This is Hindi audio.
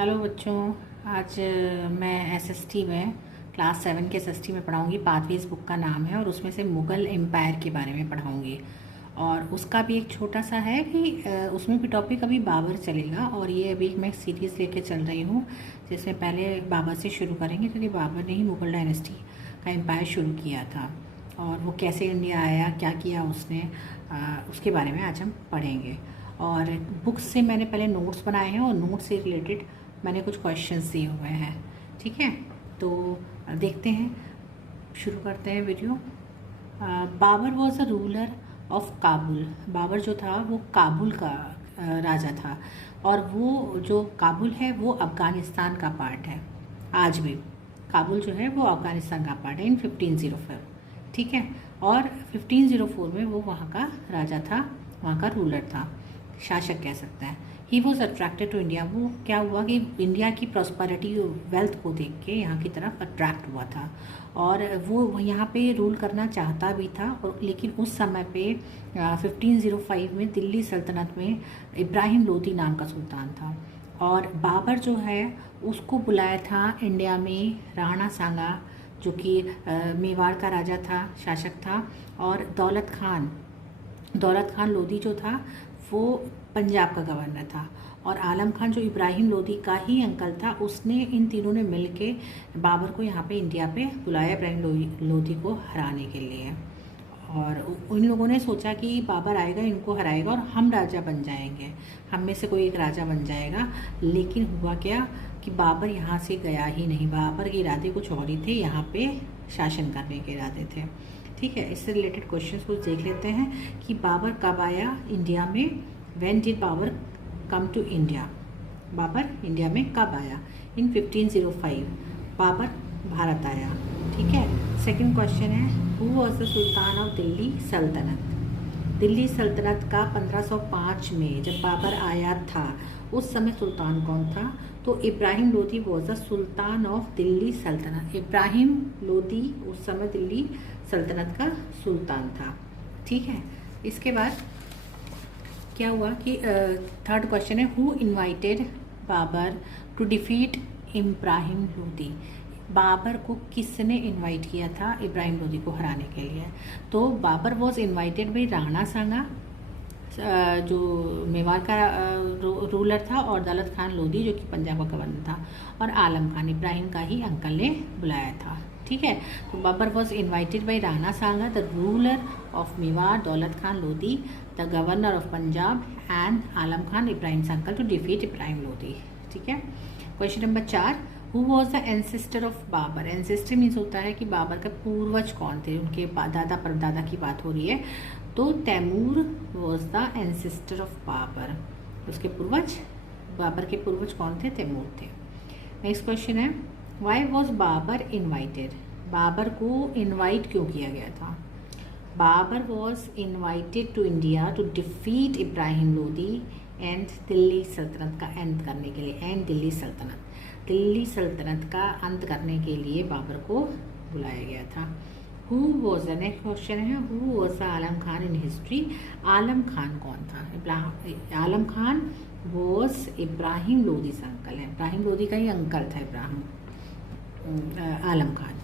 हेलो बच्चों। आज मैं एसएसटी में क्लास 7 के एसएसटी में पढ़ाऊँगी। पाथवेज बुक का नाम है और उसमें से मुग़ल एम्पायर के बारे में पढ़ाऊँगी। और उसका भी एक छोटा सा है कि उसमें भी टॉपिक अभी बाबर चलेगा। और ये अभी मैं सीरीज़ लेके चल रही हूँ जिसमें पहले बाबर से शुरू करेंगे, क्योंकि बाबर ने ही मुग़ल डायनेस्टी का एम्पायर शुरू किया था। और वो कैसे इंडिया आया, क्या किया उसने, उसके बारे में आज हम पढ़ेंगे। और बुक्स से मैंने पहले नोट्स बनाए हैं और नोट्स से रिलेटेड मैंने कुछ क्वेश्चंस दिए हुए हैं। ठीक है, तो देखते हैं, शुरू करते हैं video. Babur was a ruler of Kabul. Babur जो था वो काबुल का राजा था। और वो जो काबुल है वो अफ़गानिस्तान का पार्ट है। आज भी काबुल जो है वो अफ़गानिस्तान का पार्ट है इन 1504। ठीक है, और 1504 में वो वहाँ का राजा था, वहाँ का रूलर था, शासक कह सकता है। He was attracted to India. वो क्या हुआ कि इंडिया की प्रॉस्पेरिटी वेल्थ को देख के यहाँ की तरफ अट्रैक्ट हुआ था और वो यहाँ पे रूल करना चाहता भी था। और लेकिन उस समय पे 1505 में दिल्ली सल्तनत में इब्राहिम लोदी नाम का सुल्तान था। और बाबर जो है उसको बुलाया था इंडिया में राणा सांगा, जो कि मेवाड़ का राजा था, शासक था। और दौलत खान लोदी जो था वो पंजाब का गवर्नर था। और आलम खान जो इब्राहिम लोदी का ही अंकल था, उसने, इन तीनों ने मिलके बाबर को यहाँ पे इंडिया पे बुलाया इब्राहिम लोदी को हराने के लिए। और उन लोगों ने सोचा कि बाबर आएगा, इनको हराएगा और हम राजा बन जाएंगे, हम में से कोई एक राजा बन जाएगा। लेकिन हुआ क्या कि बाबर यहाँ से गया ही नहीं। बाबर के इरादे कुछ और ही थे, यहाँ पे शासन करने के इरादे थे। ठीक है, इससे रिलेटेड क्वेश्चंस कुछ देख लेते हैं कि बाबर कब आया इंडिया में। When did Babur come to India. Babur India में कब आया? इन 1505 बाबर भारत आया। ठीक है, सेकंड क्वेश्चन है, who was the sultan of Delhi सल्तनत। दिल्ली सल्तनत का 1505 में जब बाबर आया था, उस समय सुल्तान कौन था? तो Ibrahim Lodi was the sultan of Delhi सल्तनत। इब्राहिम लोदी उस समय दिल्ली सल्तनत का सुल्तान था। ठीक है, इसके बाद क्या हुआ कि थर्ड क्वेश्चन है, who invited Babur to defeat Ibrahim Lodi. Babur को किसने इनवाइट किया था इब्राहिम लोदी को हराने के लिए? तो Babur was invited by Rana Sanga, जो मेवाड़ का रूलर था, और दौलत खान लोदी जो कि पंजाब का गवर्नर था, और आलम खान इब्राहिम का ही अंकल ने बुलाया था। ठीक है, तो Babur was invited by Rana Sanga, the ruler of Mewar, Daulat Khan Lodi, the governor of Punjab, and Alam Khan Ibrahim uncle to defeat Ibrahim Lodi. ठीक है, question number 4, who was the ancestor of Babur. Ancestor means होता है कि बाबर का पूर्वज कौन थे, उनके दादा परदादा की बात हो रही है। तो Timur was the ancestor of Babur. उसके पूर्वज, बाबर के पूर्वज कौन थे? तैमूर थे। नेक्स्ट क्वेश्चन है, why was Babur invited. Babur को इन्वाइट क्यों किया गया था? Babur was invited to India to defeat Ibrahim Lodi and Delhi सल्तनत का अंत करने के लिए। एंड दिल्ली सल्तनत का अंत करने के लिए बाबर को बुलाया गया था। Who was the, next question है, who was the Alam Khan in history. Alam Khan कौन था? आलम खान वॉज इब्राहिम लोदी का अंकल है, इब्राहिम लोदी का ही अंकल था आलम खान।